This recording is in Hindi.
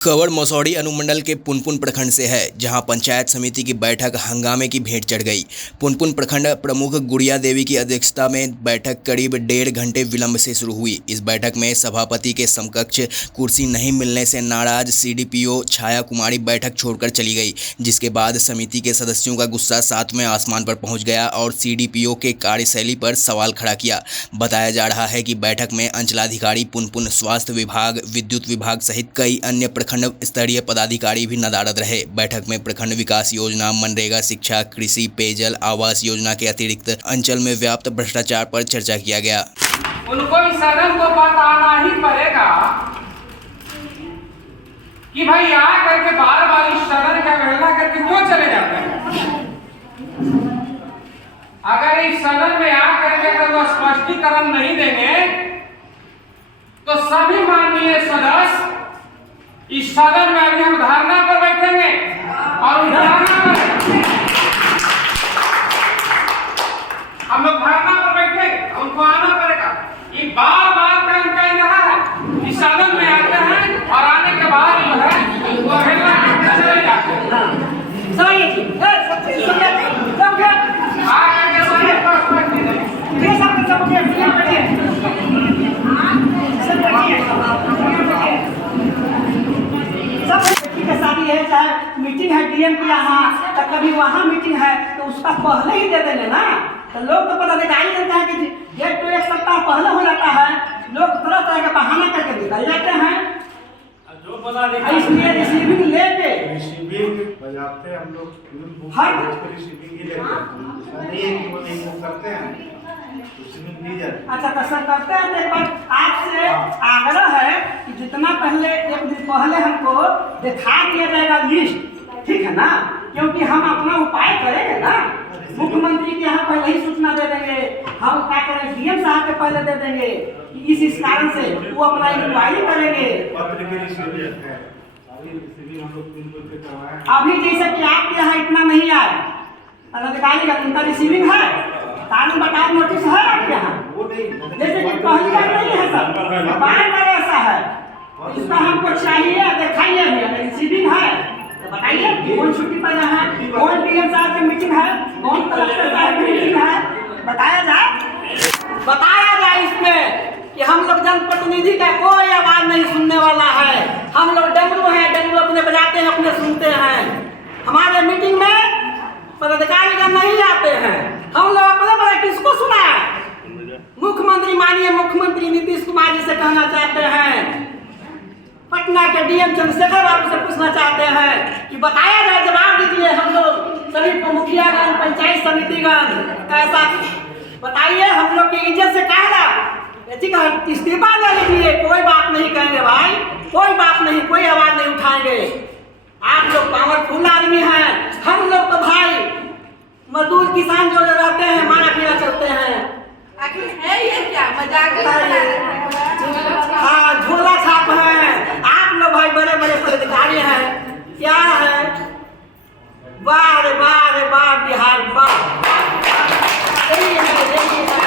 खबर मसौढ़ी अनुमंडल के पुनपुन प्रखंड से है, जहां पंचायत समिति की बैठक हंगामे की भेंट चढ़ गई। पुनपुन प्रखंड प्रमुख गुड़िया देवी की अध्यक्षता में बैठक करीब 1.5 घंटे विलंब से शुरू हुई। इस बैठक में सभापति के समकक्ष कुर्सी नहीं मिलने से नाराज सीडीपीओ छाया कुमारी बैठक छोड़कर चली गई, जिसके बाद समिति के सदस्यों का गुस्सा सातवें आसमान पर पहुंच गया और सीडीपीओ के कार्यशैली पर सवाल खड़ा किया। बताया जा रहा है कि बैठक में अंचलाधिकारी पुनपुन, स्वास्थ्य विभाग, विद्युत विभाग सहित कई अन्य प्रखंड स्तरीय पदाधिकारी भी नदारद रहे। बैठक में प्रखंड विकास योजना, मनरेगा, शिक्षा, कृषि, पेयजल, आवास योजना के अतिरिक्त अंचल में व्याप्त भ्रष्टाचार पर चर्चा किया गया। उनको इस सदन को बताना ही पड़ेगा कि भाई आ करके बार बार इस सदन का अवहेलना करके क्यों चले जाते हैं। अगर इस सदन में आ करके अगर वो स्पष्टीकरण नहीं देंगे तो सभी माननीय सदस्य इस सदन में अभी हम धरना पर बैठेंगे और धरना पर हम लोग धरना पर बैठे, उनको आना पड़ेगा। ये बार बार का इनका ही रहा है, इस सदन में आते हैं और आने के बाद जो है वो अवहेलना करके चले जाते हैं। शादी है, चाहे मीटिंग है डीएम की यहाँ, तो कभी वहाँ मीटिंग है तो उसका पहले ही दे देंगे ना। तो लोग तो पदाधिकारी देते हैं कि डेट तो एक सप्ताह पहले हो जाता है, लोग तरह तरह के बहाना करके निकल जाते हैं। इसलिए रिसीविंग लेके बजाते हम लोग हर रिसीविंग ही लेते हैं, नहीं है कि वो नहीं करते हैं, रिसीविंग ली जाती है। अच्छा तो सर करते हैं। एक बार आपसे आग्रह है कि जितना पहले एक दिन पहले हमको दिखा दिया जाएगा लिस्ट, ठीक है ना, क्योंकि हम अपना उपाय करेंगे ना। मुख्यमंत्री के यहाँ पहले ही सूचना दे देंगे, हम क्या करेंगे डीएम साहब के पहले दे देंगे कि इस कारण से वो अपना इंक्वायरी करेंगे। अभी जैसे कि आपके यहाँ इतना नहीं आए अधिकारी का, उनका रिसीविंग है, कानून बताओ नोटिस है आपके यहाँ, जैसे कि पहली बार नहीं है सर, बार बार ऐसा है। इसका हमको चाहिए, दिखाइए भी रिसीविंग है तो बताइए कौन छुट्टी पर है, कौन डीएम साहब की मीटिंग है, कौन कलेक्टर साहब की मीटिंग है, बताया जाए इसमें कि हम लोग जनप्रतिनिधि का कोई आवाज नहीं सुनने वाला है। हम लोग डमरू हैं, डमरू अपने बजाते हैं, अपने सुनते हैं। हमारे मीटिंग में पदाधिकारी का नहीं आते हैं, हम लोग अपने बड़ा किसको सुना है। मुख्यमंत्री माननीय मुख्यमंत्री नीतीश कुमार जी से कहना चाहते हैं, पटना के डीएम चंद्रशेखर बाबू से पूछना चाहते हैं कि बताया जाए, जवाब दीजिए। हम लोग सभी मुखियागण, पंचायत समितिगण ऐसा बताइए, हम लोग की इज्जत से कहना इस्तीफा दे लीजिए, कोई बात नहीं कहेंगे भाई, कोई बात नहीं, कोई आवाज नहीं उठाएंगे। आप लोग पावरफुल आदमी हैं, हम लोग तो भाई मजदूर किसान जो रहते हैं मारा पीरा चलते हैं। आखिर है ये क्या मजाक है? हाँ, झोला छाप है। आप लोग भाई बड़े बड़े पदाधिकारी हैं, क्या है? वाह रे वाह रे वाह बिहार वाह, यही है।